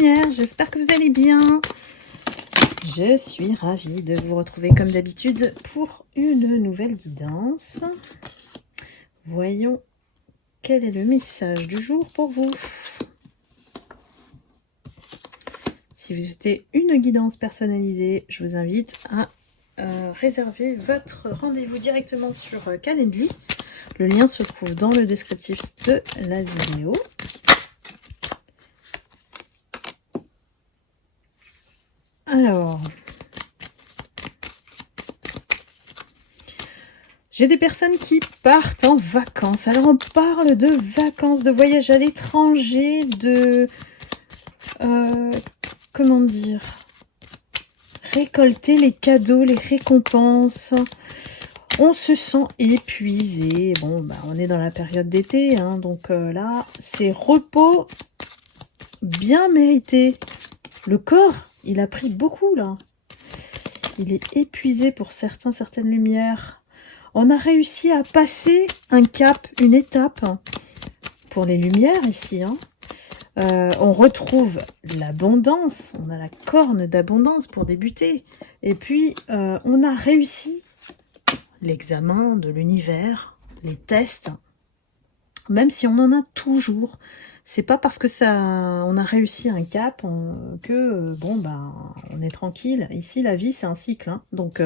lumière, j'espère que vous allez bien. Je suis ravie de vous retrouver comme d'habitude pour une nouvelle guidance. Voyons quel est le message du jour pour vous. Si vous souhaitez une guidance personnalisée, je vous invite à réserver votre rendez-vous directement sur Calendly. Le lien se trouve dans le descriptif de la vidéo. Alors, j'ai des personnes qui partent en vacances. Alors, on parle de vacances, de voyage à l'étranger, de... comment dire, récolter les cadeaux, les récompenses. On se sent épuisé. Bon, bah, on est dans la période d'été, hein, donc là, c'est repos bien mérité. Le corps, il a pris beaucoup, là. Il est épuisé pour certaines lumières. On a réussi à passer un cap, une étape pour les lumières ici, hein. On retrouve l'abondance, on a la corne d'abondance pour débuter. Et puis, on a réussi l'examen de l'univers, les tests, même si on en a toujours. C'est pas parce que on a réussi un cap que, bon, ben, on est tranquille. Ici, la vie, c'est un cycle, hein. Donc,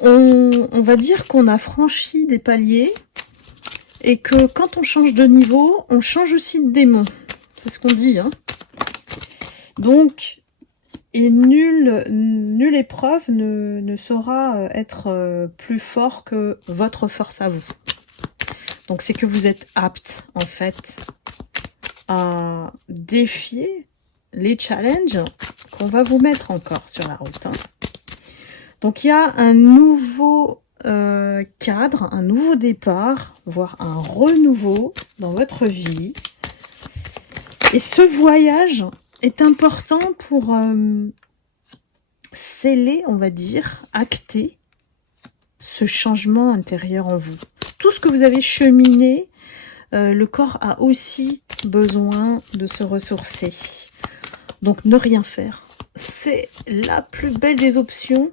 on va dire qu'on a franchi des paliers. Et que quand on change de niveau, on change aussi de démon. C'est ce qu'on dit, hein. Donc, et nulle épreuve ne saura être plus fort que votre force à vous. Donc, c'est que vous êtes apte, en fait, à défier les challenges qu'on va vous mettre encore sur la route, hein. Donc, il y a un nouveau... cadre, un nouveau départ, voire un renouveau dans votre vie. Et ce voyage est important pour sceller, on va dire, acter ce changement intérieur en vous. Tout ce que vous avez cheminé, le corps a aussi besoin de se ressourcer. Donc ne rien faire, c'est la plus belle des options.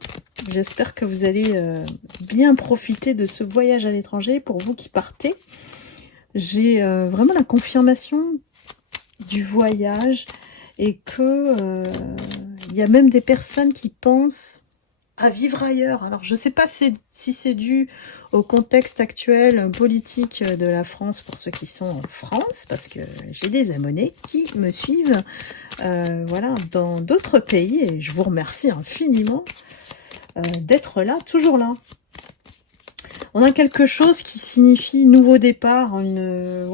J'espère que vous allez bien profiter de ce voyage à l'étranger pour vous qui partez. J'ai vraiment la confirmation du voyage et que il y a même des personnes qui pensent à vivre ailleurs. Alors je ne sais pas si c'est dû au contexte actuel politique de la France pour ceux qui sont en France, parce que j'ai des abonnés qui me suivent voilà, dans d'autres pays et je vous remercie infiniment d'être là, toujours là. On a quelque chose qui signifie nouveau départ, une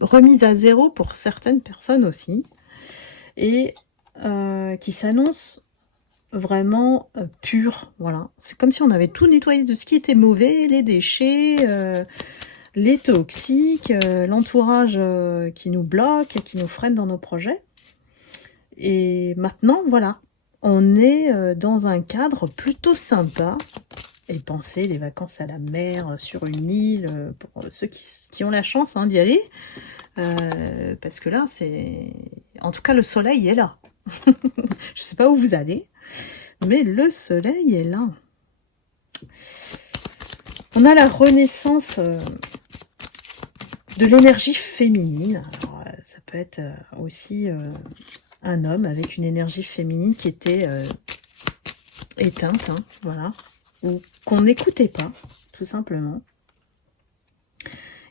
remise à zéro pour certaines personnes aussi, et qui s'annonce vraiment pure. Voilà, c'est comme si on avait tout nettoyé de ce qui était mauvais, les déchets, les toxiques, l'entourage qui nous bloque, qui nous freine dans nos projets. Et maintenant, voilà. On est dans un cadre plutôt sympa. Et pensez les vacances à la mer, sur une île, pour ceux qui ont la chance d'y aller. Parce que là, c'est... En tout cas, le soleil est là. Je ne sais pas où vous allez, mais le soleil est là. On a la renaissance de l'énergie féminine. Alors, ça peut être aussi... un homme avec une énergie féminine qui était éteinte, hein, voilà, ou qu'on n'écoutait pas, tout simplement.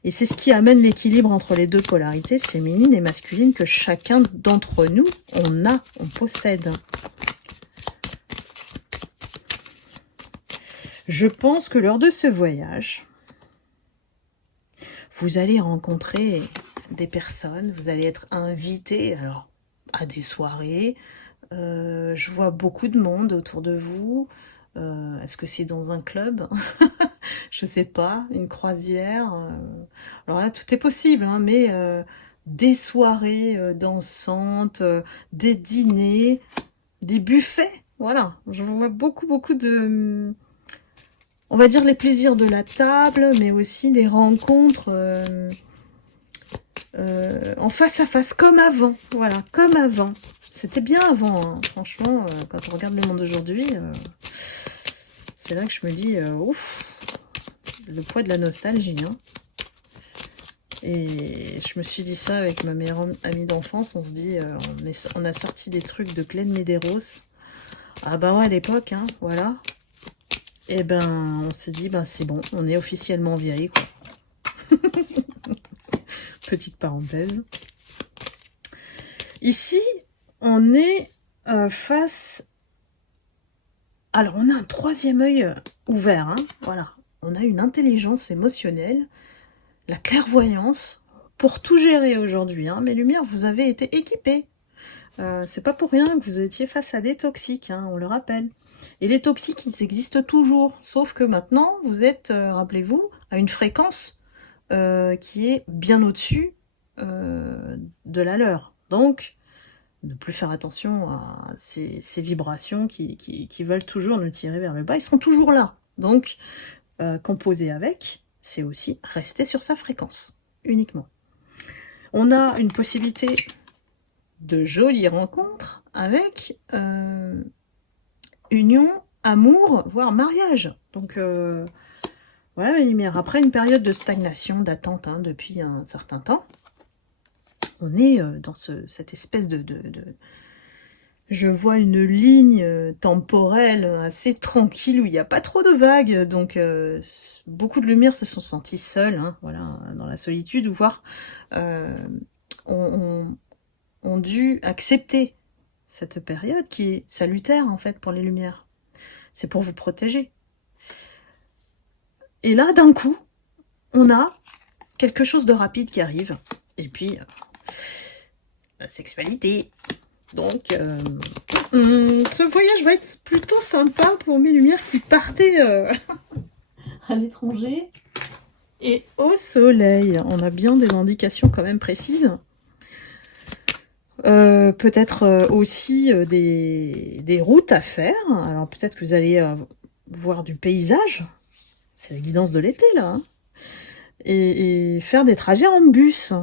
Et c'est ce qui amène l'équilibre entre les deux polarités, féminine et masculine, que chacun d'entre nous, on possède. Je pense que lors de ce voyage, vous allez rencontrer des personnes, vous allez être invité, alors, à des soirées. Je vois beaucoup de monde autour de vous. Est-ce que c'est dans un club? Je sais pas, une croisière. Alors là, tout est possible, hein, mais des soirées dansantes, des dîners, des buffets. Voilà, je vois beaucoup de... On va dire les plaisirs de la table, mais aussi des rencontres en face à face, comme avant. Voilà, comme avant. C'était bien avant, hein. Franchement, quand on regarde le monde d'aujourd'hui, c'est là que je me dis, ouf, le poids de la nostalgie, hein. Et je me suis dit ça avec ma meilleure amie d'enfance, on se dit, on a sorti des trucs de Glenn Medeiros. Ah bah ouais, à l'époque, hein, voilà. Et ben, on s'est dit, ben c'est bon, on est officiellement vieille, quoi. Petite parenthèse. Ici, on est face... Alors, on a un troisième œil ouvert, hein, voilà. On a une intelligence émotionnelle, la clairvoyance, pour tout gérer aujourd'hui, hein. Mes lumières, vous avez été équipés. C'est pas pour rien que vous étiez face à des toxiques, hein, on le rappelle. Et les toxiques, ils existent toujours, sauf que maintenant, vous êtes, rappelez-vous, à une fréquence qui est bien au-dessus de la leur. Donc, ne plus faire attention à ces vibrations qui veulent toujours nous tirer vers le bas. Ils seront toujours là. Donc, composer avec, c'est aussi rester sur sa fréquence, uniquement. On a une possibilité de jolies rencontres avec union, amour, voire mariage. Donc, voilà mes lumières. Après une période de stagnation, d'attente, hein, depuis un certain temps, on est dans cette espèce de... Je vois une ligne temporelle assez tranquille où il n'y a pas trop de vagues. Donc, beaucoup de lumières se sont senties seules, hein, voilà, dans la solitude, voire ont dû accepter cette période qui est salutaire, en fait, pour les lumières. C'est pour vous protéger. Et là, d'un coup, on a quelque chose de rapide qui arrive. Et puis, la sexualité. Donc, ce voyage va être plutôt sympa pour mes lumières qui partaient à l'étranger et au soleil. On a bien des indications quand même précises. Peut-être aussi des routes à faire. Alors, peut-être que vous allez voir du paysage. C'est la guidance de l'été, là. Hein. Et faire des trajets en bus.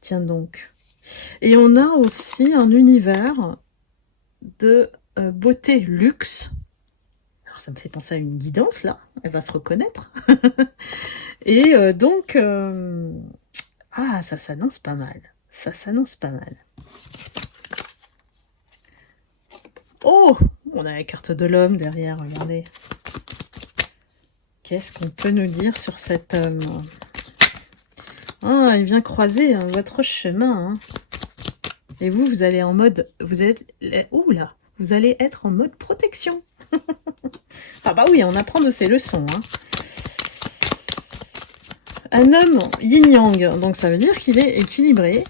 Tiens donc. Et on a aussi un univers de beauté luxe. Alors, ça me fait penser à une guidance, là. Elle va se reconnaître. Et donc... ah, ça s'annonce pas mal. Ça s'annonce pas mal. Oh, on a la carte de l'homme derrière, regardez. Qu'est-ce qu'on peut nous dire sur cet homme? Ah, il vient croiser votre chemin. Hein. Et vous allez en mode... Ouh là, vous allez être en mode protection. Ah bah oui, on apprend de ses leçons. Hein. Un homme yin-yang, donc ça veut dire qu'il est équilibré,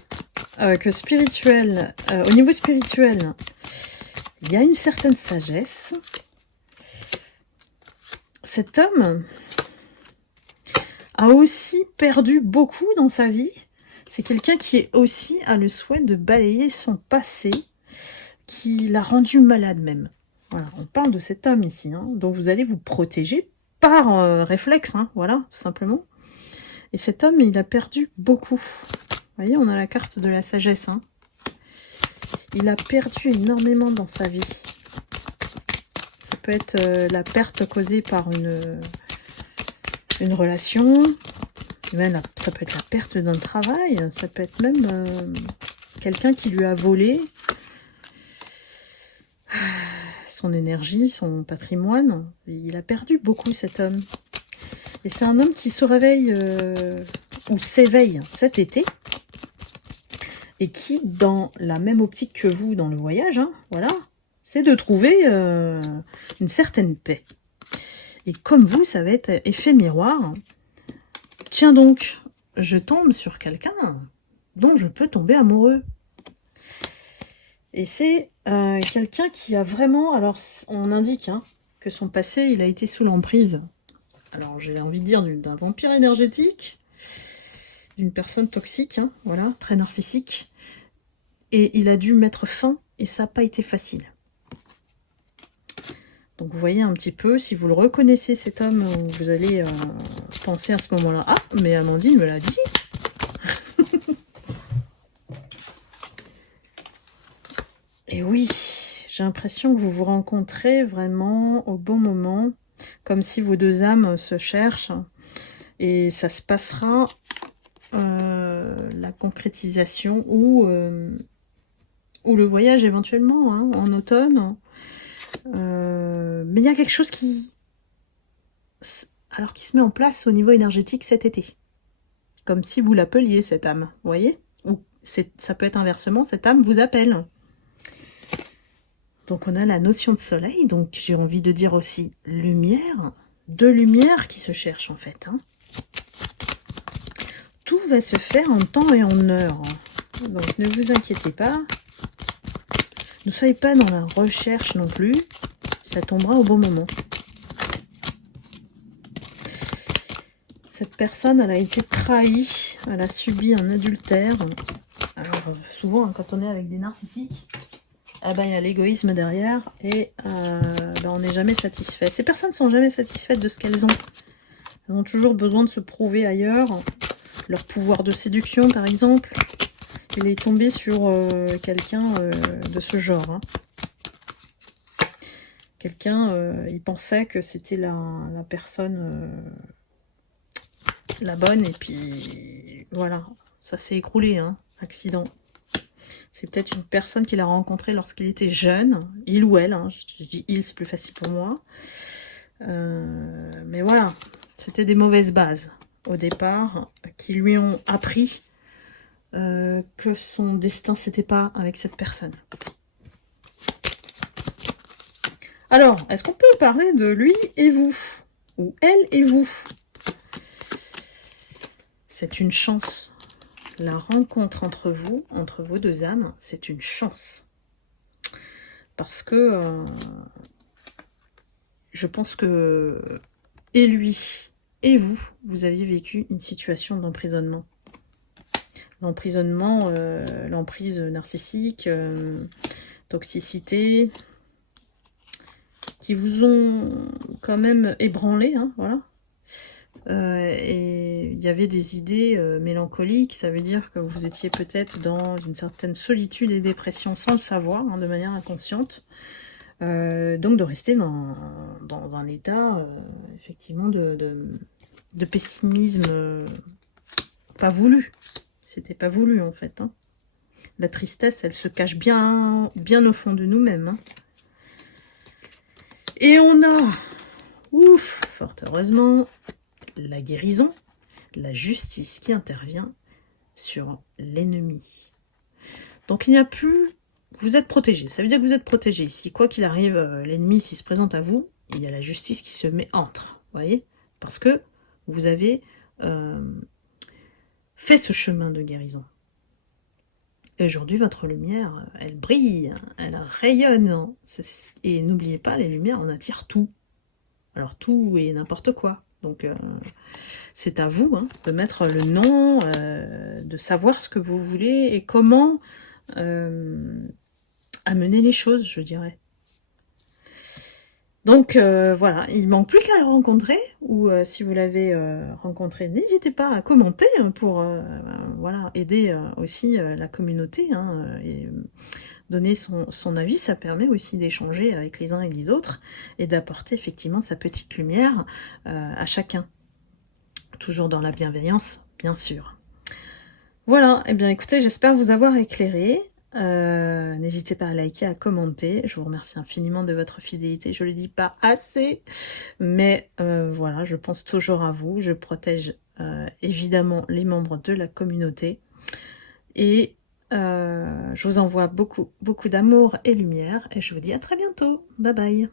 que spirituel, au niveau spirituel, il y a une certaine sagesse. Cet homme a aussi perdu beaucoup dans sa vie. C'est quelqu'un qui est aussi a le souhait de balayer son passé, qui l'a rendu malade même. Voilà, on parle de cet homme ici, hein, dont vous allez vous protéger par réflexe, hein, voilà, tout simplement. Et cet homme, il a perdu beaucoup. Vous voyez, on a la carte de la sagesse. Hein. Il a perdu énormément dans sa vie. Ça peut être la perte causée par une relation. Même ça peut être la perte d'un travail. Ça peut être même quelqu'un qui lui a volé son énergie, son patrimoine. Il a perdu beaucoup, cet homme. Et c'est un homme qui se réveille ou s'éveille cet été et qui, dans la même optique que vous dans le voyage, hein, voilà, c'est de trouver une certaine paix. Et comme vous, ça va être effet miroir. Tiens donc, je tombe sur quelqu'un dont je peux tomber amoureux. Et c'est quelqu'un qui a vraiment... Alors, on indique hein, que son passé, il a été sous l'emprise. Alors, j'ai envie de dire d'un vampire énergétique, d'une personne toxique, hein, voilà, très narcissique. Et il a dû mettre fin, et ça n'a pas été facile. Donc, vous voyez un petit peu, si vous le reconnaissez, cet homme, vous allez penser à ce moment-là, ah, mais Amandine me l'a dit. Et oui, j'ai l'impression que vous vous rencontrez vraiment au bon moment, comme si vos deux âmes se cherchent, et ça se passera, la concrétisation ou le voyage éventuellement, hein, en automne. Mais il y a quelque chose qui se met en place au niveau énergétique cet été. Comme si vous l'appeliez, cette âme, vous voyez? Ou ça peut être inversement, cette âme vous appelle. Donc on a la notion de soleil, donc j'ai envie de dire aussi lumière, deux lumières qui se cherchent en fait. Hein. Tout va se faire en temps et en heure. Donc ne vous inquiétez pas. Ne soyez pas dans la recherche non plus. Ça tombera au bon moment. Cette personne, elle a été trahie. Elle a subi un adultère. Alors souvent, hein, quand on est avec des narcissiques, eh ben, il y a l'égoïsme derrière et ben, on n'est jamais satisfait. Ces personnes ne sont jamais satisfaites de ce qu'elles ont. Elles ont toujours besoin de se prouver ailleurs. Leur pouvoir de séduction, par exemple. Il est tombé sur quelqu'un de ce genre. Hein. Quelqu'un, il pensait que c'était la personne la bonne, et puis voilà, ça s'est écroulé, hein, accident. C'est peut-être une personne qu'il a rencontrée lorsqu'il était jeune, il ou elle, hein, je dis il, c'est plus facile pour moi. Mais voilà, c'était des mauvaises bases au départ, qui lui ont appris que son destin, c'était pas avec cette personne. Alors, est-ce qu'on peut parler de lui et vous? Ou elle et vous? C'est une chance. La rencontre entre vous, entre vos deux âmes, c'est une chance. Parce que je pense que et lui et vous, vous aviez vécu une situation d'emprisonnement. L'emprisonnement, l'emprise narcissique, toxicité, qui vous ont quand même ébranlé, hein, voilà. Et il y avait des idées mélancoliques, ça veut dire que vous étiez peut-être dans une certaine solitude et dépression sans le savoir, hein, de manière inconsciente. Donc de rester dans un état effectivement de pessimisme pas voulu. C'était pas voulu en fait. Hein. La tristesse, elle se cache bien au fond de nous-mêmes. Hein. Et on a, ouf, fort heureusement, la guérison, la justice qui intervient sur l'ennemi. Donc il n'y a plus... Vous êtes protégé, ça veut dire que vous êtes protégé. Si quoi qu'il arrive, l'ennemi s'il se présente à vous, il y a la justice qui se met entre, vous voyez? Parce que vous avez fait ce chemin de guérison. Et aujourd'hui, votre lumière, elle brille, elle rayonne. Et n'oubliez pas, les lumières, on attire tout. Alors tout et n'importe quoi. Donc c'est à vous hein, de mettre le nom, de savoir ce que vous voulez et comment amener les choses, je dirais. Donc voilà, il manque plus qu'à le rencontrer, ou si vous l'avez rencontré, n'hésitez pas à commenter hein, pour voilà, aider aussi la communauté hein, et donner son avis. Ça permet aussi d'échanger avec les uns et les autres et d'apporter effectivement sa petite lumière à chacun. Toujours dans la bienveillance, bien sûr. Voilà, et eh bien écoutez, j'espère vous avoir éclairé. N'hésitez pas à liker, à commenter. Je vous remercie infiniment de votre fidélité. Je ne le dis pas assez, mais voilà, je pense toujours à vous. Je protège évidemment les membres de la communauté. Et je vous envoie beaucoup d'amour et lumière. Et je vous dis à très bientôt. Bye bye.